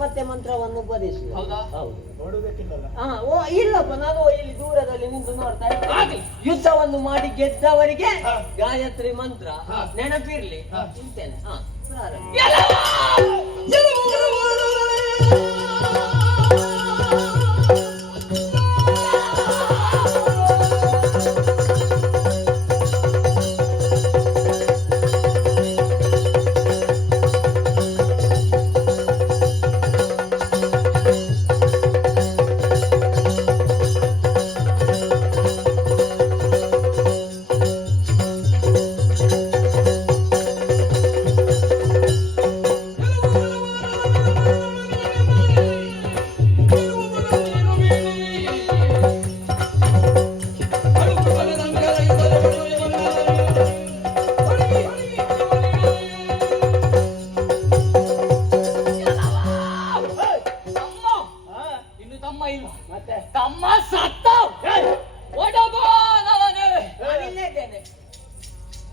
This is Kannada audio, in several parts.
ಮತ್ತೆ ಮಂತ್ರವನ್ನು ಉಪದೇಶಿಸುವ. ಹೌದಾ? ಹೌದು. ನೋಡುವುದಕ್ಕಿಲ್ಲಲ್ಲ. ಇಲ್ಲಪ್ಪ, ನಾನು ಇಲ್ಲಿ ದೂರದಲ್ಲಿ ನಿಂತು ನೋಡ್ತಾ ಇದ್ದೇನೆ. ಯುದ್ಧವನ್ನು ಮಾಡಿ ಗೆದ್ದವರಿಗೆ ಗಾಯತ್ರಿ ಮಂತ್ರ ನೆನಪಿರ್ಲಿ ಇಂತೇನೆ. ಪ್ರಾರಂಭ.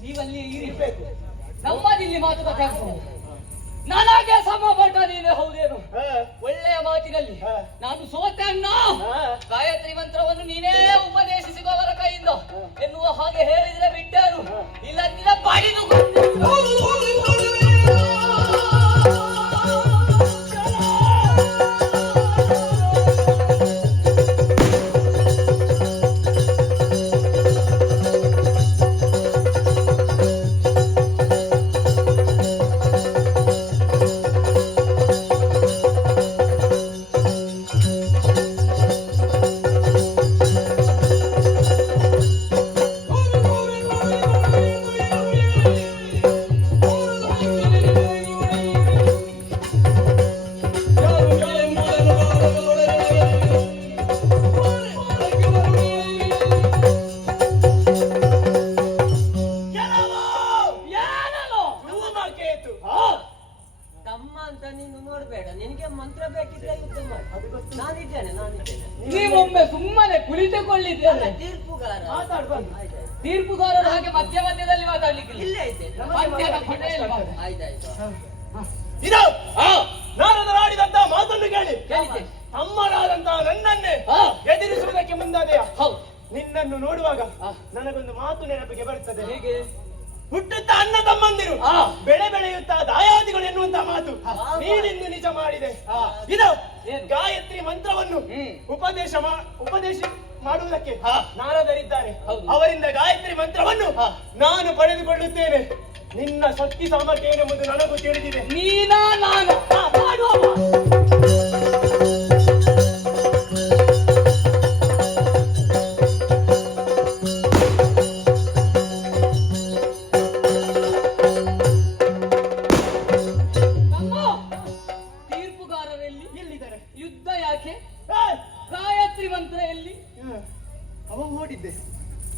ನೀವಲ್ಲಿ ಇರಬೇಕು. ನಮ್ಮದಿಲ್ಲಿ ಮಾತುಕತೆ ಆಗ್ತದೆ. ನನಗೆ ಸಮಪಟ್ಟ ನೀನು ಹೌದೇನು? ಒಳ್ಳೆಯ ಮಾತಿನಲ್ಲಿ ನಾನು ಸೋತೆ ಅಣ್ಣ. ಗಾಯತ್ರಿ ಮಂತ್ರವನ್ನು ನೀನೇ ಉಪದೇಶಿಸಿದ ಅವರ ಕೈಯಿಂದ ಎನ್ನುವ ಹಾಗೆ ಹೇಳಿದ್ರೆ ಬಿಟ್ಟರು, ಇಲ್ಲ ಬಾಡಿದು ಸುಮ್ಮನೆ ಕುಳಿತುಕೊಳ್ಳಿದ್ದೇನೆ. ತೀರ್ಪುಗಾರರ ಹಾಗೆ ಮಧ್ಯ ಮಧ್ಯದಲ್ಲಿ ಮಾತಾಡ್ಲಿಕ್ಕೆ ನಾಡಿದಂತ ಮಾತನ್ನು ಕೇಳಿ ಅಮ್ಮನಾದಂತಹ ನನ್ನನ್ನೇ ಎದುರಿಸುವುದಕ್ಕೆ ಮುಂದಾದೆಯ. ನಿನ್ನನ್ನು ನೋಡುವಾಗ ನನಗೊಂದು ಮಾತು ನೆನಪಿಗೆ ಬರುತ್ತದೆ. ಹೇಗೆ? ಹುಟ್ಟುತ್ತಾ ಅಣ್ಣ ತಮ್ಮಂದಿರು, ಬೆಳೆ ಬೆಳೆಯುತ್ತಾ ದಾಯಾದಿಗಳು ಎನ್ನುವಂತ ಮಾತು ನೀನಿಂದು ನಿಜ ಮಾಡಿದೆ. ಇದು ಗಾಯತ್ರಿ ಮಂತ್ರವನ್ನು ಉಪದೇಶ ಮಾಡುವುದಕ್ಕೆ ನಾರದರಿದ್ದಾರೆ. ಅವರಿಂದ ಗಾಯತ್ರಿ ಮಂತ್ರವನ್ನು ನಾನು ಪಡೆದುಕೊಳ್ಳುತ್ತೇನೆ. ನಿನ್ನ ಶಕ್ತಿ ಸಾಮರ್ಥ್ಯ ಏನೆಂಬುದು ನನಗೂ ತಿಳಿದಿದೆ. ನೀನಾ ನಾನು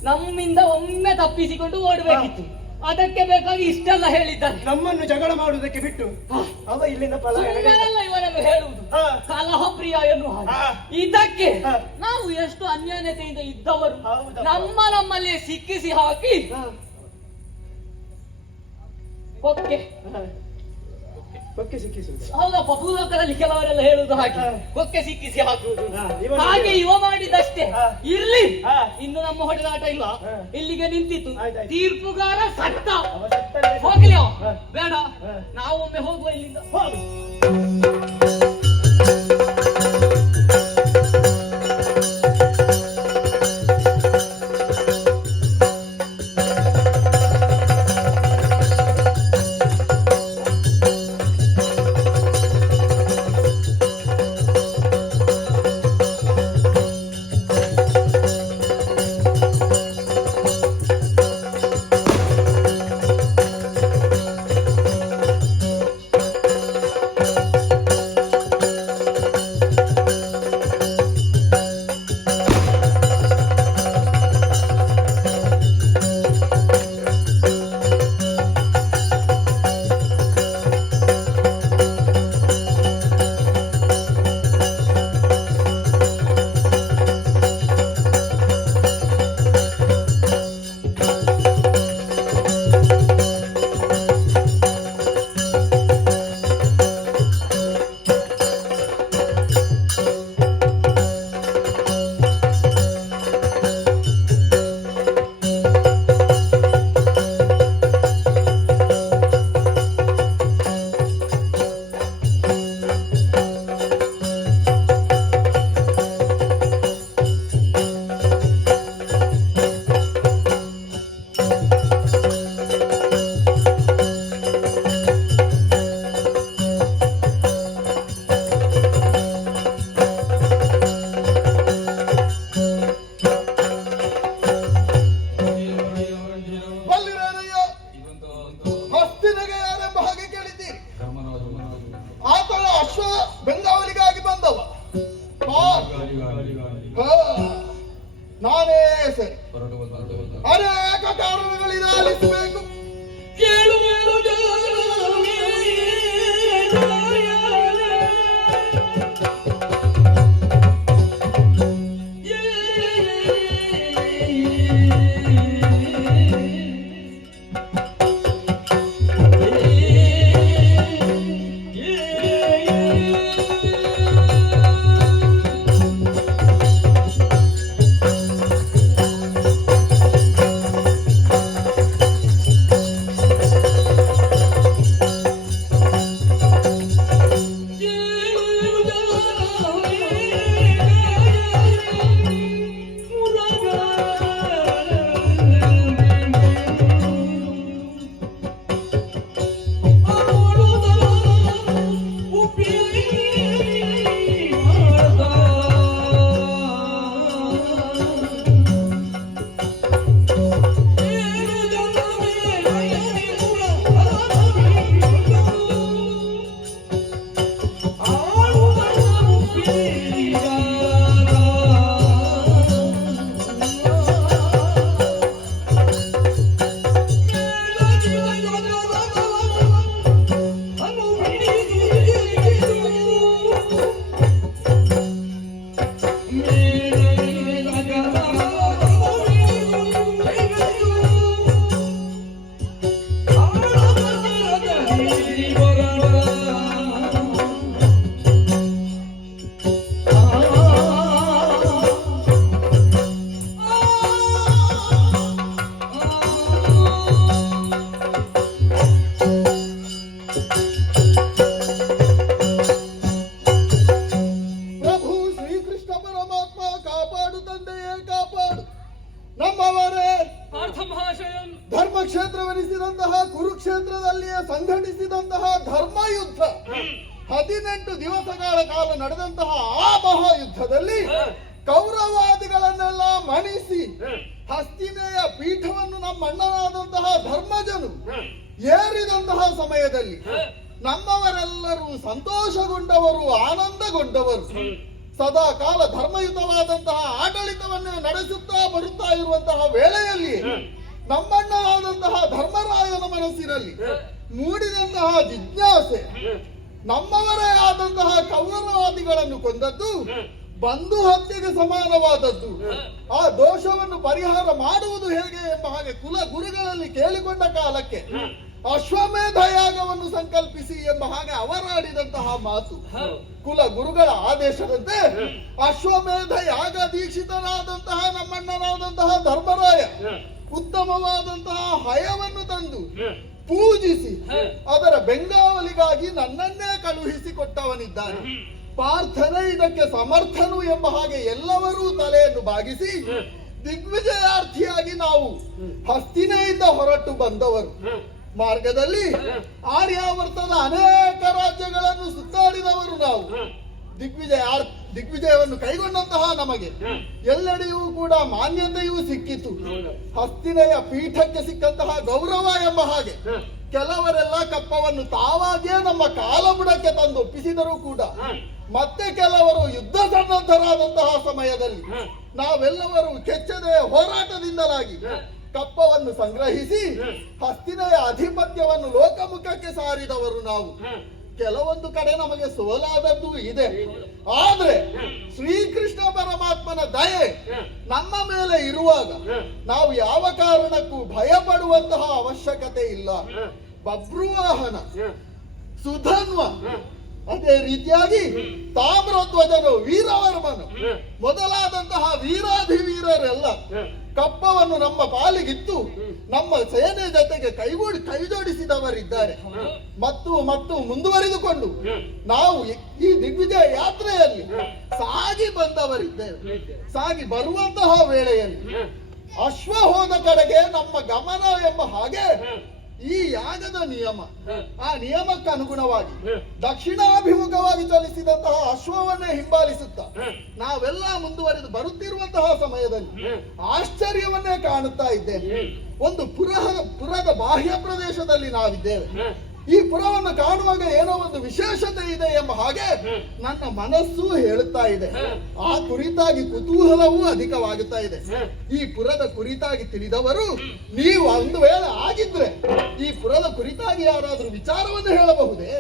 ನಮ್ಮಿಂದ ಒಮ್ಮೆ ತಪ್ಪಿಸಿಕೊಂಡು ಓಡಬೇಕಿತ್ತು. ಅದಕ್ಕೆ ಬೇಕಾಗಿ ಇಷ್ಟೆಲ್ಲ ಹೇಳಿದ್ದಾನೆ. ನಮ್ಮನ್ನು ಜಗಳ ಮಾಡುವುದಕ್ಕೆ ಬಿಟ್ಟು ಅವ ಇಲ್ಲಿಂದ ಇವರನ್ನು ಹೇಳುವುದು ಕಲಹ ಪ್ರಿಯ ಎನ್ನುವ ಇದಕ್ಕೆ ನಾವು ಎಷ್ಟು ಅನ್ಯೋನ್ಯತೆಯಿಂದ ಇದ್ದವರು ನಮ್ಮಲ್ಲಿ ಸಿಕ್ಕಿಸಿ ಹಾಕಿ ಕೊಕ್ಕೆ ಸಿಕ್ಕಿಸುವುದು. ಹೌದಪ್ಪ, ಭೂಲೋಕದಲ್ಲಿ ಕೆಲವರೆಲ್ಲ ಹೇಳುವುದು ಹಾಗೆ ಕೊಕ್ಕೆ ಸಿಕ್ಕಿಸಿ ಹಾಕುವುದು. ಹಾಗೆ ಇವ ಮಾಡಿದಷ್ಟೇ ಇರ್ಲಿ. ಇನ್ನು ನಮ್ಮ ಹೊಡೆದಾಟ ಇಲ್ಲ, ಇಲ್ಲಿಗೆ ನಿಂತಿತ್ತು. ತೀರ್ಪುಗಾರ ಸತ್ತ ಹೋಗ್ಲಿ, ಬೇಡ ನಾವೊಮ್ಮೆ ಹೋಗುವ ಇಲ್ಲಿಂದ. ಬೆಂಗಾವಲಿಗಾಗಿ ಬಂದವ. ನಾನೇ ಸರಿ. ಅನೇಕ ಕಾರಣಗಳಿದೆ, ಆಲಿಸಬೇಕು. ಕೇಳು ಧರ್ಮಕ್ಷೇತ್ರವೆನಿಸಿದಂತಹ ಕುರುಕ್ಷೇತ್ರದಲ್ಲಿಯೇ ಸಂಘಟಿಸಿದಂತಹ ಧರ್ಮಯುದ್ಧ 18 ದಿವಸಗಳ ಕಾಲ ನಡೆದಂತಹ ಆ ಮಹಾಯುದ್ಧದಲ್ಲಿ ಕೌರವಾದಿಗಳನ್ನೆಲ್ಲ ಮಣಿಸಿ ಹಸ್ತಿನೆಯ ಪೀಠವನ್ನು ನಮ್ಮ ಅಣ್ಣನಾದಂತಹ ಧರ್ಮಜನು ಏರಿದಂತಹ ಸಮಯದಲ್ಲಿ ನಮ್ಮವರೆಲ್ಲರೂ ಸಂತೋಷಗೊಂಡವರು, ಆನಂದಗೊಂಡವರು. ಸದಾ ಕಾಲ ಧರ್ಮಯುತವಾದಂತಹ ಆಡಳಿತವನ್ನೇ ನಡೆಸುತ್ತಾ ಬರುತ್ತಾ ಇರುವಂತಹ ವೇಳೆಯಲ್ಲಿ ನಮ್ಮಣ್ಣನಾದಂತಹ ಧರ್ಮರಾಯನ ಮನಸ್ಸಿನಲ್ಲಿ ಮೂಡಿದಂತಹ ಜಿಜ್ಞಾಸೆ, ನಮ್ಮವರೇ ಆದಂತಹ ಕೌರವಾದಿಗಳನ್ನು ಕೊಂದದ್ದು ಬಂಧು ಹತ್ಯೆಗೆ ಸಮಾನವಾದದ್ದು, ಆ ದೋಷವನ್ನು ಪರಿಹಾರ ಮಾಡುವುದು ಹೇಗೆ ಎಂಬ ಹಾಗೆ ಕುಲ ಗುರುಗಳಲ್ಲಿ ಕೇಳಿಕೊಂಡ ಕಾಲಕ್ಕೆ ಅಶ್ವಮೇಧ ಯಾಗವನ್ನು ಸಂಕಲ್ಪಿಸಿ ಎಂಬ ಹಾಗೆ ಅವರಾಡಿದಂತಹ ಮಾತು. ಕುಲ ಗುರುಗಳ ಆದೇಶದಂತೆ ಅಶ್ವಮೇಧ ಯಾಗ ದೀಕ್ಷಿತನಾದಂತಹ ನಮ್ಮಣ್ಣನಾದಂತಹ ಧರ್ಮರಾಯ ಉತ್ತಮವಾದಂತಹ ಹಯವನ್ನು ತಂದು ಪೂಜಿಸಿ ಅದರ ಬೆಂಗಾವಲಿಗಾಗಿ ನನ್ನನ್ನೇ ಕಳುಹಿಸಿಕೊಟ್ಟವನಿದ್ದಾನೆ. ಪಾರ್ಥನೆ ಇದಕ್ಕೆ ಸಮರ್ಥನು ಎಂಬ ಹಾಗೆ ಎಲ್ಲವರೂ ತಲೆಯನ್ನು ಬಾಗಿಸಿ ದಿಗ್ವಿಜಯಾರ್ಥಿಯಾಗಿ ನಾವು ಹಸ್ತಿನೆಯಿಂದ ಹೊರಟು ಬಂದವರು. ಮಾರ್ಗದಲ್ಲಿ ಆರ್ಯಾವರ್ತದ ಅನೇಕ ರಾಜ್ಯಗಳನ್ನು ಸುತ್ತಾಡಿದವರು ನಾವು. ದಿಗ್ವಿಜಯವನ್ನು ಕೈಗೊಂಡಂತಹ ನಮಗೆ ಎಲ್ಲೆಡೆಯೂ ಕೂಡ ಮಾನ್ಯತೆಯೂ ಸಿಕ್ಕಿತು. ಹಸ್ತಿನೆಯ ಪೀಠಕ್ಕೆ ಸಿಕ್ಕಂತಹ ಗೌರವ ಎಂಬ ಹಾಗೆ ಕೆಲವರೆಲ್ಲ ಕಪ್ಪವನ್ನು ತಾವಾಗಿಯೇ ನಮ್ಮ ಕಾಲಬುಡಕ್ಕೆ ತಂದು ಒಪ್ಪಿಸಿದರೂ ಕೂಡ ಮತ್ತೆ ಕೆಲವರು ಯುದ್ಧ ಸನ್ನದ್ಧರಾದಂತಹ ಸಮಯದಲ್ಲಿ ನಾವೆಲ್ಲವರು ಕೆಚ್ಚದೆ ಹೋರಾಟದಿಂದಲಾಗಿ ಕಪ್ಪವನ್ನು ಸಂಗ್ರಹಿಸಿ ಹಸ್ತಿನೆಯ ಆಧಿಪತ್ಯವನ್ನು ಲೋಕಮುಖಕ್ಕೆ ಸಾರಿದವರು ನಾವು. ಕೆಲವೊಂದು ಕಡೆ ನಮಗೆ ಸೋಲಾದದ್ದು ಇದೆ. ಆದ್ರೆ ಶ್ರೀಕೃಷ್ಣ ಪರಮಾತ್ಮನ ದಯೆ ನಮ್ಮ ಮೇಲೆ ಇರುವಾಗ ನಾವು ಯಾವ ಕಾರಣಕ್ಕೂ ಭಯ ಪಡುವಂತಹ ಅವಶ್ಯಕತೆ ಇಲ್ಲ. ಬಭ್ರುವಾಹನ, ಸುಧನ್ವ, ಅದೇ ರೀತಿಯಾಗಿ ತಾಮ್ರಧ್ವಜನು, ವೀರವರ್ಮನು ಮೊದಲಾದಂತಹ ವೀರಾಧಿವೀರರೆಲ್ಲ ಕಪ್ಪವನ್ನು ನಮ್ಮ ಪಾಲಿಗಿತ್ತು ನಮ್ಮ ಸೇನೆ ಜೊತೆಗೆ ಕೈಜೋಡಿಸಿದವರಿದ್ದಾರೆ. ಮತ್ತು ಮುಂದುವರಿದುಕೊಂಡು ನಾವು ಈ ದಿಗ್ವಿಜಯ ಯಾತ್ರೆಯಲ್ಲಿ ಸಾಗಿ ಬಂದವರಿದ್ದೇವೆ. ಸಾಗಿ ಬರುವಂತಹ ವೇಳೆಯಲ್ಲಿ ಅಶ್ವ ಹೋದ ಕಡೆಗೆ ನಮ್ಮ ಗಮನ ಎಂಬ ಹಾಗೆ ಈ ಯಾಗದ ನಿಯಮ, ಆ ನಿಯಮಕ್ಕೆ ಅನುಗುಣವಾಗಿ ದಕ್ಷಿಣಾಭಿಮುಖವಾಗಿ ಚಲಿಸಿದಂತಹ ಅಶ್ವವನ್ನೇ ಹಿಂಬಾಲಿಸುತ್ತಾ ನಾವೆಲ್ಲ ಮುಂದುವರಿದು ಬರುತ್ತಿರುವಂತಹ ಸಮಯದಲ್ಲಿ ಆಶ್ಚರ್ಯವನ್ನೇ ಕಾಣುತ್ತಾ ಇದ್ದೇವೆ. ಒಂದು ಪುರದ ಬಾಹ್ಯ ಪ್ರದೇಶದಲ್ಲಿ ನಾವಿದ್ದೇವೆ. ಈ ಪುರವನ್ನು ಕಾಣುವಾಗ ಏನೋ ಒಂದು ವಿಶೇಷತೆ ಇದೆ ಎಂಬ ಹಾಗೆ ನನ್ನ ಮನಸ್ಸು ಹೇಳುತ್ತಾ ಇದೆ. ಆ ಕುರಿತಾಗಿ ಕುತೂಹಲವೂ ಅಧಿಕವಾಗುತ್ತಾ ಇದೆ. ಈ ಪುರದ ಕುರಿತಾಗಿ ತಿಳಿದವರು ನೀವು ಒಂದು ವೇಳೆ ಆಗಿದ್ರೆ ಈ ಪುರದ ಕುರಿತಾಗಿ ಯಾರಾದ್ರೂ ವಿಚಾರವನ್ನು ಹೇಳಬಹುದೇ?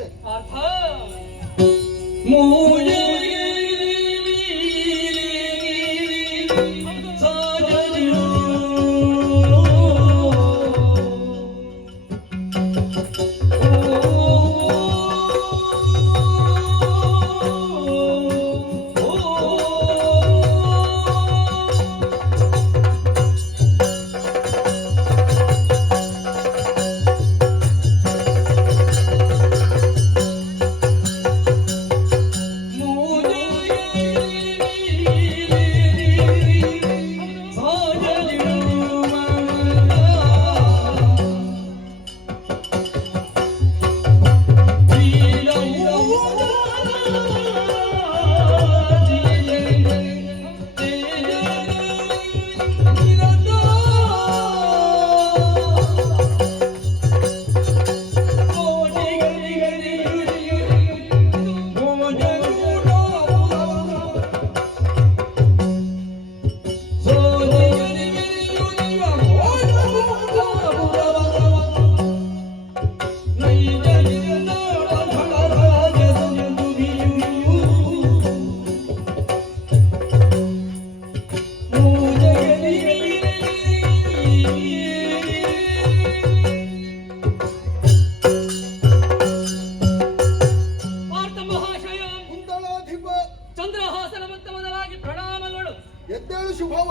ಎದ್ದೇಳು ಶುಭವ.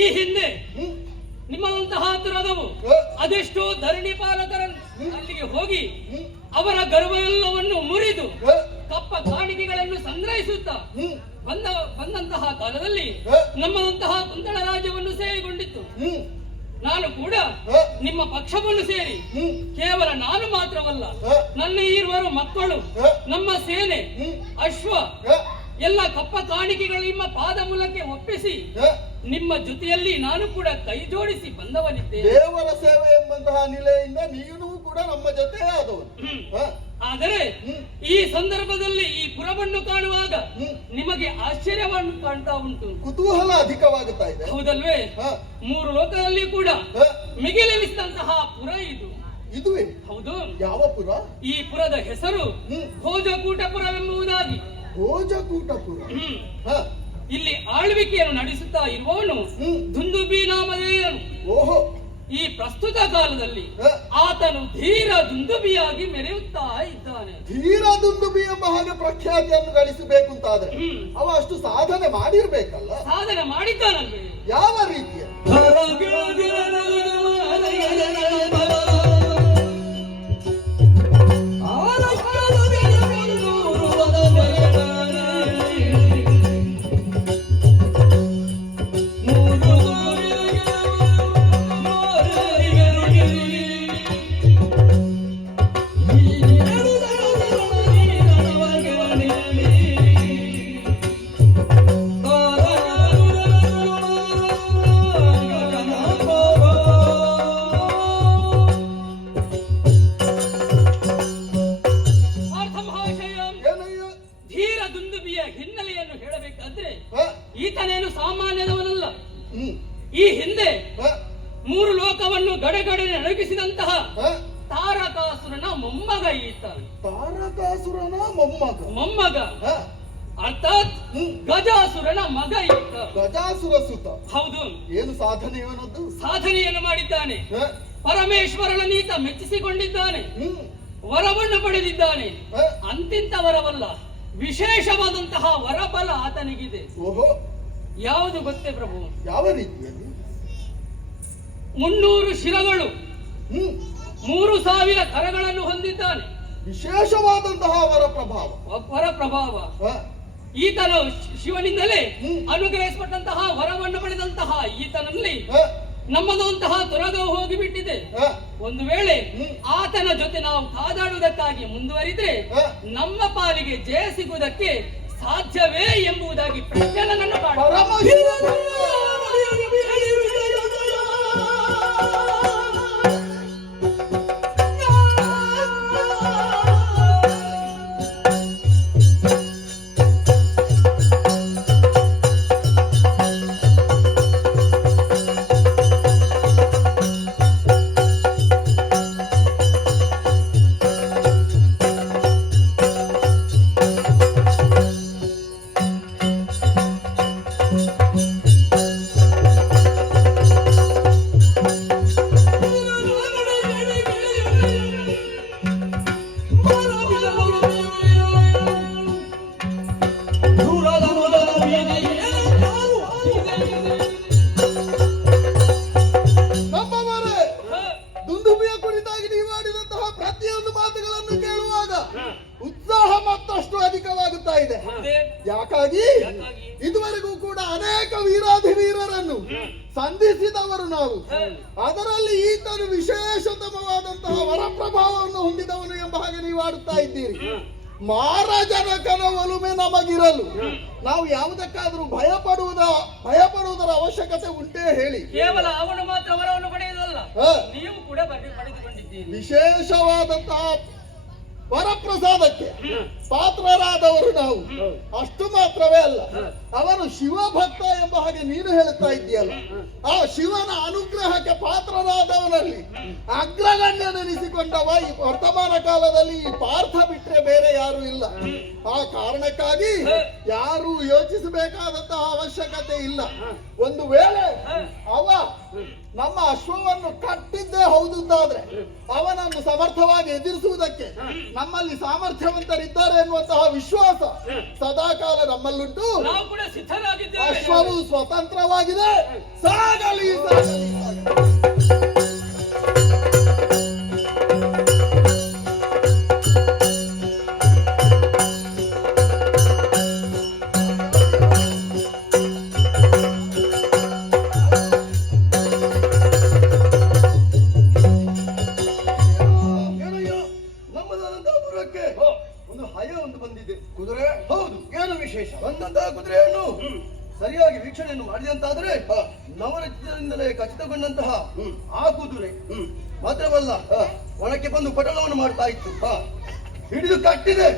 ಈ ಹಿಂದೆ ನಿಮ್ಮಂತಹ ದುರದವು ಅದೆಷ್ಟೋ ಧರಣಿ ಪಾಲಕರನ್ನು ಅಲ್ಲಿಗೆ ಹೋಗಿ ಅವರ ಗರ್ವ ಎಲ್ಲವನ್ನು ಮುರಿದು ಕಪ್ಪ ಕಾಣಿಕೆಗಳನ್ನು ಸಂಗ್ರಹಿಸುತ್ತಾ ಬಂದಂತಹ ಕಾಲದಲ್ಲಿ ನಮ್ಮಂತಹ ಕುಂತಳ ರಾಜ್ಯವನ್ನು ಸೇರಿಕೊಂಡಿತ್ತು. ನಾನು ಕೂಡ ನಿಮ್ಮ ಪಕ್ಷವನ್ನು ಸೇರಿ ಕೇವಲ ನಾನು ಮಾತ್ರವಲ್ಲ, ನನ್ನ ಇರುವರು ಮಕ್ಕಳು, ನಮ್ಮ ಸೇನೆ, ಅಶ್ವ ಎಲ್ಲ ಕಪ್ಪ ಕಾಣಿಕೆಗಳು ನಿಮ್ಮ ಪಾದ ಮೂಲಕ್ಕೆ ಒಪ್ಪಿಸಿ ನಿಮ್ಮ ಜೊತೆಯಲ್ಲಿ ನಾನು ಕೂಡ ಕೈ ಜೋಡಿಸಿ ಬಂದವನಿದ್ದೆ. ದೇವರ ಸೇವೆ ಎಂಬಂತಹ ನೆಲೆಯಿಂದ ನೀನು ಕೂಡ ನಮ್ಮ ಜೊತೆ ಆದವರು. ಆದರೆ ಈ ಸಂದರ್ಭದಲ್ಲಿ ಈ ಪುರವನ್ನು ಕಾಣುವಾಗ ನಿಮಗೆ ಆಶ್ಚರ್ಯವನ್ನು ಕಾಣ್ತಾ ಉಂಟು, ಕುತೂಹಲ ಅಧಿಕವಾಗುತ್ತಾ ಇದೆ, ಹೌದಲ್ವೇ? 3 ಲೋಕದಲ್ಲಿ ಕೂಡ ಮಿಗಿಲೆನಿಸಿದಂತಹ ಪುರ ಇದು. ಇದುವೇ? ಹೌದು. ಯಾವ ಪುರ? ಈ ಪುರದ ಹೆಸರು ಭೋಜಕೂಟಪುರವೆಂಬುದಾಗಿ. ಭೋಜಕೂಟಪುರ. ಇಲ್ಲಿ ಆಳ್ವಿಕೆಯನ್ನು ನಡೆಸುತ್ತಾ ಇರುವವನು ದುಂದುಬಿ ನಾಮಧೇಯನು. ಓಹೋ. ಈ ಪ್ರಸ್ತುತ ಕಾಲದಲ್ಲಿ ಆತನು ಧೀರ ದುಂದುಬಿಯಾಗಿ ಮೆರೆಯುತ್ತಾ ಇದ್ದಾನೆ. ಧೀರ ದುಂದುಬಿ ಎಂಬ ಹಾಗೆ ಪ್ರಖ್ಯಾತಿಯನ್ನು ಗಳಿಸಬೇಕು ಅಂತಾದ್ರೆ ಅವ ಅಷ್ಟು ಸಾಧನೆ ಮಾಡಿರ್ಬೇಕಲ್ಲ? ಸಾಧನೆ ಮಾಡಿದ್ದಾನಲ್ವೇ? ಯಾವ ರೀತಿಯ? ಹಿನ್ನೆಲೆಯನ್ನು ಹೇಳಬೇಕಾದ್ರೆ ಈತನೇನು ಸಾಮಾನ್ಯದವನಲ್ಲ. ಈ ಹಿಂದೆ 3 ಲೋಕವನ್ನು ಗಡಗಡೆ ನಡುಗಿಸಿದಂತಹ ತಾರಕಾಸುರನ ಮೊಮ್ಮಗ ಈತ. ತಾರಕಾಸುರನ ಮೊಮ್ಮಗ ಅರ್ಥಾತ್ ಗಜಾಸುರನ ಮಗ ಈತ. ಗಜಾಸುರ ಸುತ. ಹೌದು. ಏನು ಸಾಧನೆಯವನದ್ದು? ಸಾಧನೆಯನ್ನು ಮಾಡಿದ್ದಾನೆ. ಪರಮೇಶ್ವರನ ನೀತ ಮೆಚ್ಚಿಸಿಕೊಂಡಿದ್ದಾನೆ, ವರವನ್ನು ಪಡೆದಿದ್ದಾನೆ. ಅಂತಿಂತ ವರವಲ್ಲ, ವಿಶೇಷವಾದಂತಹ ವರಬಲ ಆತನಿಗಿದೆ. ಓಹೋ. ಯಾವುದು ಗೊತ್ತೇ ಪ್ರಭು? ಯಾವ ರೀತಿಯಲ್ಲಿ? 300 ಶಿರಗಳು, 3000 ಕರಗಳನ್ನು ಹೊಂದಿದ್ದಾನೆ. ವಿಶೇಷವಾದಂತಹ ವರಪ್ರಭಾವ. ಈತನು ಶಿವನಿಂದಲೇ ಅನುಗ್ರಹಿಸಲ್ಪಟ್ಟಂತಹ ವರವನ್ನು ಪಡೆದಂತಹ ಈತನಲ್ಲಿ ನಮ್ಮದಂತಹ ತೊರೆದು ಹೋಗಿಬಿಟ್ಟಿದೆ. ಒಂದು ವೇಳೆ ಆತನ ಜೊತೆ ನಾವು ಕಾದಾಡುವುದಕ್ಕಾಗಿ ಮುಂದುವರಿದ್ರೆ ನಮ್ಮ ಪಾಲಿಗೆ ಜಯ ಸಿಗುವುದಕ್ಕೆ ಸಾಧ್ಯವೇ ಎಂಬುದಾಗಿ ಪ್ರಶ್ನೆ ನನ್ನನ್ನು ಆಗ್ತಾ ಇದೆ. ಯಾಕಾಗಿ ಇದುವರೆಗೂ ಕೂಡ ಅನೇಕ ವೀರಾಧಿವೀರರನ್ನು ಸಂಧಿಸಿದವರು ನಾವು. ಅದರಲ್ಲಿ ಈತನು ವಿಶೇಷತಮವಾದಂತಹ ವರಪ್ರಭಾವವನ್ನು ಹೊಂದಿದವನು ಎಂಬ ಹಾಗೆ ನೀವು ಆಡುತ್ತಾ ಇದ್ದೀರಿ. ಮಾರಜನಕನ ಒಲುಮೆ ನಮಗಿರಲು ನಾವು ಯಾವುದಕ್ಕಾದ್ರೂ ಭಯಪಡುವುದರ ಅವಶ್ಯಕತೆ ಉಂಟೇ ಹೇಳಿ? ಕೇವಲ ಅವನು ಮಾತ್ರ ವರವನ್ನು ಪಡೆಯುವುದಲ್ಲ, ನೀವು ಕೂಡ ಪಡೆದುಕೊಂಡಿದ್ದೀರಿ. ವಿಶೇಷವಾದಂತಹ ವರಪ್ರಸಾದಕ್ಕೆ ಪಾತ್ರರಾದವರು ನಾವು. ಅಷ್ಟು ಮಾತ್ರವೇ ಅಲ್ಲ, ಅವನು ಶಿವಭಕ್ತ ಎಂಬ ಹಾಗೆ ನೀನು ಹೇಳುತ್ತಾ ಇದ್ದೀಯಲ್ಲ, ಆ ಶಿವನ ಅನುಗ್ರಹಕ್ಕೆ ಪಾತ್ರರಾದವನಲ್ಲಿ ಅಗ್ರಗಣ್ಯನೆನಿಸಿಕೊಂಡವ ಈ ವರ್ತಮಾನ ಕಾಲದಲ್ಲಿ ಈ ಪಾರ್ಥ ಬಿಟ್ರೆ ಬೇರೆ ಯಾರು ಇಲ್ಲ. ಆ ಕಾರಣಕ್ಕಾಗಿ ಯಾರು ಯೋಚಿಸಬೇಕಾದಂತಹ ಅವಶ್ಯಕತೆ ಇಲ್ಲ. ಒಂದು ವೇಳೆ ಅವ ನಮ್ಮ ಅಶ್ವವನ್ನು ಕಟ್ಟಿದ್ದೇ ಹೌದಾದ್ರೆ ಅವನನ್ನು ಸಮರ್ಥವಾಗಿ ಎದುರಿಸುವುದಕ್ಕೆ ನಮ್ಮಲ್ಲಿ ಸಾಮರ್ಥ್ಯವಂತರಿದ್ದಾರೆ ಎನ್ನುವಂತಹ ವಿಶ್ವಾಸ ಸದಾಕಾಲ ನಮ್ಮಲ್ಲುಂಟು. ಅಶ್ವವು ಸ್ವತಂತ್ರವಾಗಿದೆ. ಸಾಗಲಿ ಸಾಗಲಿ ಸಾಗಲಿ. ಕುದುರೆಯನ್ನು ಸರಿಯಾಗಿ ವೀಕ್ಷಣೆಯನ್ನು ಮಾಡಿದಂತಾದ್ರೆ ನವರತ್ನದಿಂದಲೇ ಖಚಿತಗೊಂಡಂತಹ ಆ ಕುದುರೆ ಮಾತ್ರವಲ್ಲ, ಒಳಕ್ಕೆ ಬಂದು ಪಟಳವನ್ನು ಮಾಡ್ತಾ ಇತ್ತು. ಹಿಡಿದು ಕಟ್ಟಿದೆ.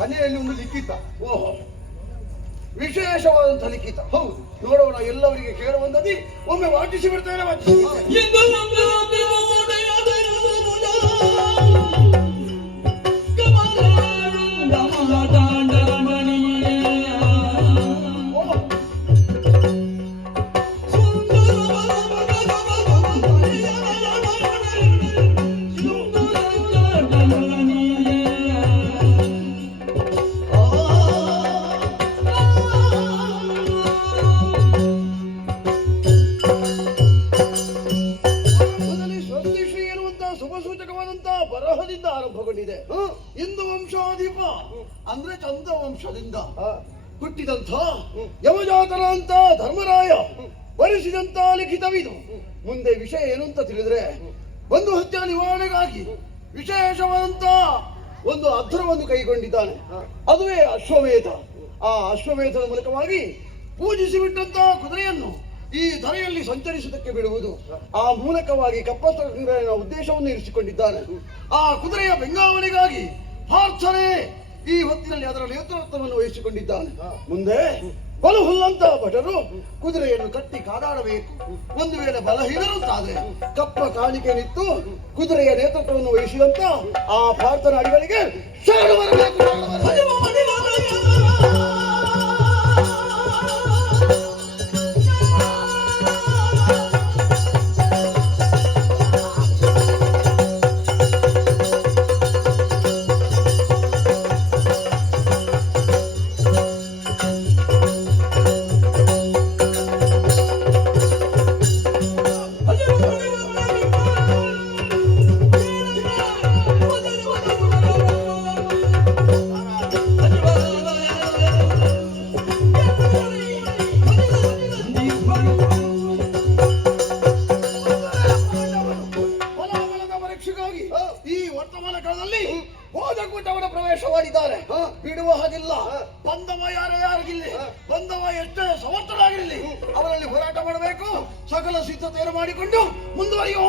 ಹಣೆಯಲ್ಲಿ ಒಂದು ಲಿಖಿತ. ಓಹೋ, ವಿಶೇಷವಾದಂತಹ ಲಿಖಿತ. ಹೌದು, ನೋಡೋಣ. ಎಲ್ಲವರಿಗೆ ಕೇಳುವಂತದ್ದು ಒಮ್ಮೆ ವಾಚಿಸಿ ಬಿಡ್ತೇನೆ. ಬರಹದಿಂದ ಆರಂಭಗೊಂಡಿದೆ. ಇಂದು ವಂಶಾಧಿಪ ಅಂದ್ರೆ ಚಂದ್ರ ವಂಶದಿಂದ ಹುಟ್ಟಿದಂಥ ಯಮಜಾತರ ಅಂತ ಧರ್ಮರಾಯ ಬರೆಸಿದಂತ ಲಿಖಿತವಿದು. ಮುಂದೆ ವಿಷಯ ಏನು ಅಂತ ತಿಳಿದ್ರೆ, ಬಂಧು ಹತ್ಯೆ ನಿವಾರಣೆಗಾಗಿ ವಿಶೇಷವಾದಂತ ಒಂದು ಅಧ್ರವನ್ನು ಕೈಗೊಂಡಿದ್ದಾನೆ. ಅದುವೇ ಅಶ್ವಮೇಧ. ಆ ಅಶ್ವಮೇಧದ ಮೂಲಕವಾಗಿ ಪೂಜಿಸಿ ಬಿಟ್ಟಂತ ಕುದುರೆಯನ್ನು ಈ ಧರೆಯಲ್ಲಿ ಸಂಚರಿಸುವುದಕ್ಕೆ ಬಿಡುವುದು. ಆ ಮೂಲಕವಾಗಿ ಕಪ್ಪಸ್ತ್ರ ಉದ್ದೇಶವನ್ನು ಇರಿಸಿಕೊಂಡಿದ್ದಾನೆ. ಆ ಕುದುರೆಯ ಬೆಂಗಾವಣೆಗಾಗಿ ಪಾರ್ಥನೆ ಈ ಹೊತ್ತಿನಲ್ಲಿ ಅದರ ನೇತೃತ್ವವನ್ನು ವಹಿಸಿಕೊಂಡಿದ್ದಾನೆ. ಮುಂದೆ ಬಲು ಹುಲ್ಲಂತ ಭಟರು ಕುದುರೆಯನ್ನು ಕಟ್ಟಿ ಕಾದಾಡಬೇಕು. ಒಂದು ವೇಳೆ ಬಲಹೀನರುಂತಾದ್ರೆ ಕಪ್ಪ ಕಾಣಿಕೆ ನಿಂತು ಕುದುರೆಯ ನೇತೃತ್ವವನ್ನು ವಹಿಸಿದಂತ ಆ ಪಾರ್ಥನ ಅಡಿಗಳಿಗೆ ಶರಣು ಬರಬೇಕು. ಈ ವರ್ತಮಾನ ಕಾಲದಲ್ಲಿ ಭೋಜಕೂಟವನ್ನು ಪ್ರವೇಶ ಮಾಡಿದ್ದಾರೆ. ಬಿಡುವ ಹಾಗಿಲ್ಲ. ಬಂದವ ಯಾರಿಗಿಲ್ಲಿ, ಬಂದವ ಎಷ್ಟೇ ಸಮರ್ಥರಾಗಿರಲಿ, ಅವರಲ್ಲಿ ಹೋರಾಟ ಮಾಡಬೇಕು. ಸಕಲ ಸಿದ್ಧತೆಯನ್ನು ಮಾಡಿಕೊಂಡು ಮುಂದುವರಿಯುವ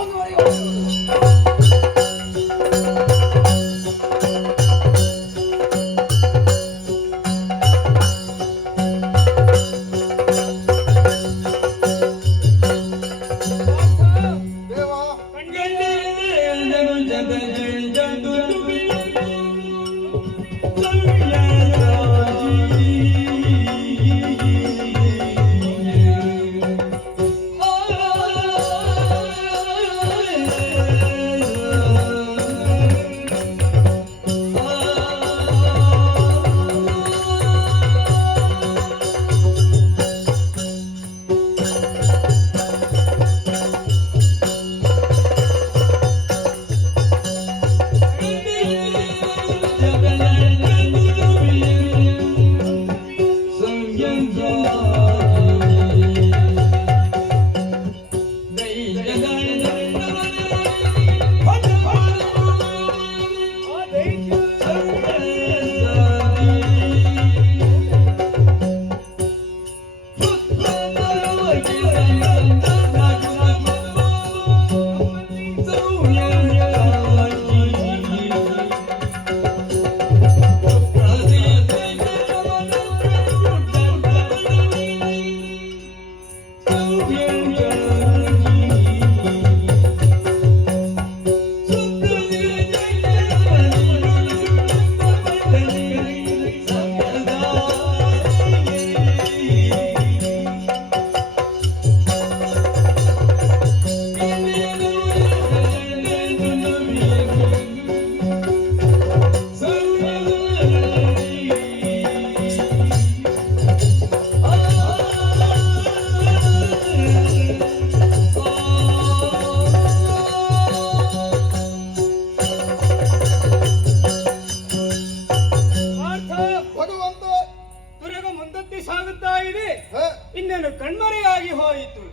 ಪೂರ್ತಿ ಸಾಗುತ್ತಾ ಇದೆ. ಹ, ಇನ್ನೇನು ಕಣ್ಮರೆಯಾಗಿ ಹೋಯಿತು.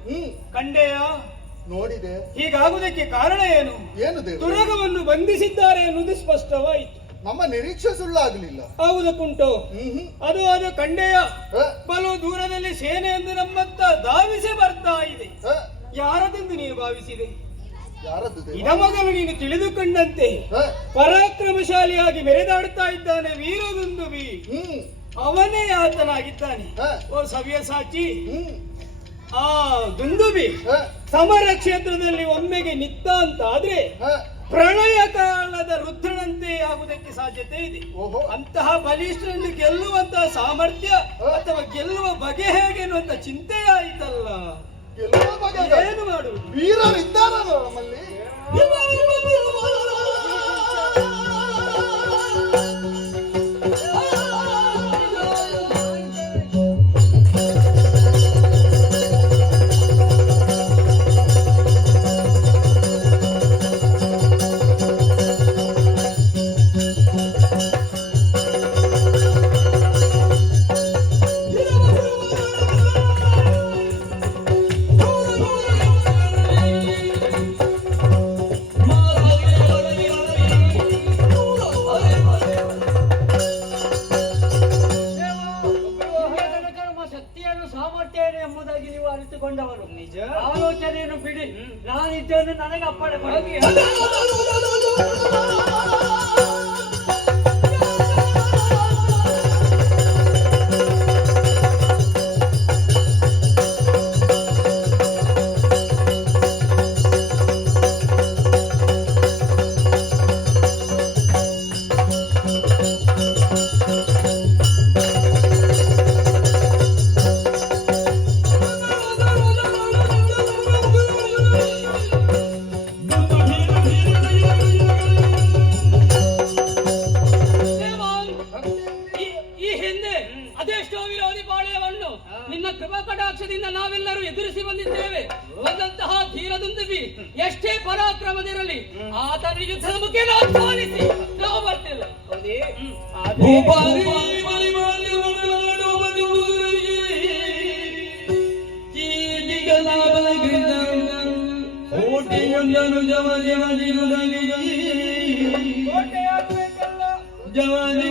ಕಂಡೆಯ ನೋಡಿದೆ. ಹೀಗಾಗುವುದಕ್ಕೆ ಕಾರಣ ಏನು? ಏನು ದೇವ? ತುರಗವನ್ನು ಬಂಧಿಸಿದ್ದಾರೆ ಎನ್ನುವುದು ಸ್ಪಷ್ಟವಾಯಿತು. ನಮ್ಮ ನಿರೀಕ್ಷೆ ಸುಳ್ಳಾಗಲಿಲ್ಲ. ಹೌದಕ್ಕುಂಟು. ಅದು ಕಂಡೆಯ ಹ, ಬಲು ದೂರದಲ್ಲಿ ಸೇನೆಯೊಂದು ನಮ್ಮತ್ತ ಧಾವಿಸಿ ಬರ್ತಾ ಇದೆ. ಹ, ಯಾರದೆಂದು ನೀನು ಭಾವಿಸಿದೆ? ಯಾರದ್ದು ದೇವ? ಇದ ಮೊದಲು ನೀನು ತಿಳಿದುಕೊಂಡಂತೆ ಹ, ಪರಾಕ್ರಮಶಾಲಿಯಾಗಿ ಮೆರೆದಾಡುತ್ತಾ ಇದ್ದಾನೆ ವೀರದುಂದುಬಿ. ಅವನೇ ಆತನಾಗಿದ್ದಾನೆ. ಹ, ಓ ಸವಿಯ ಸಾಚಿ, ಆ ದುಂದುಬಿ ಹ, ಸಮರ ಕ್ಷೇತ್ರದಲ್ಲಿ ಒಮ್ಮೆಗೆ ನಿತ್ತ ಅಂತ ಆದ್ರೆ ಹ. ಪ್ರಳಯ ಕಾಲದ ರುದ್ರನಂತೆ ಆಗುವುದಕ್ಕೆ ಸಾಧ್ಯತೆ ಇದೆ. ಓಹೋ. ಅಂತಹ ಬಲಿಷ್ಠರನ್ನು ಗೆಲ್ಲುವಂತಹ ಸಾಮರ್ಥ್ಯ ಅಥವಾ ಗೆಲ್ಲುವ ಬಗೆ ಹೇಗೆ ಎನ್ನುವಂತ ಚಿಂತೆ ಆಯಿತಲ್ಲ. ಗೆಲ್ಲುವ ಬಗೆ ಏನು ಮಾಡುವುದು? ವೀರರಿದ್ದಾರಲ್ಲ ನಮ್ಮಲ್ಲಿ. ಶಕ್ತಿಯನ್ನು ಸಾಮರ್ಥ್ಯ ಏನು ಎಂಬುದಾಗಿ ನೀವು ಅರಿತುಕೊಂಡವರು. ನಿಜ ಆಲೋಚನೆಯನ್ನು ಬಿಡಿ, ನಾನಿದ್ದೇನೆ, ನನಗೆ ಅಪ್ಪಣೆ ಕೊಡಿ. ಈ ಹಿಂದೆ ಅದೆಷ್ಟೋ ವಿರೋಧಿ ಪಾಳೆಯವನ್ನು ನಿನ್ನ ಕೃಪಾ ಕಟಾಕ್ಷದಿಂದ ನಾವೆಲ್ಲರೂ ಎದುರಿಸಿ ಬಂದಿದ್ದೇವೆ. ಬಂದಂತಹ ಧೀರದುಂದುಬಿ ಎಷ್ಟೇ ಪರಾಕ್ರಮದಿರಲಿ ಆತನ ಯುದ್ಧದ ಮುಖೇನ ಆಹ್ವಾನಿಸಿ ನಾವು ಬರ್ತೇವೆ. ಜವಾನಿ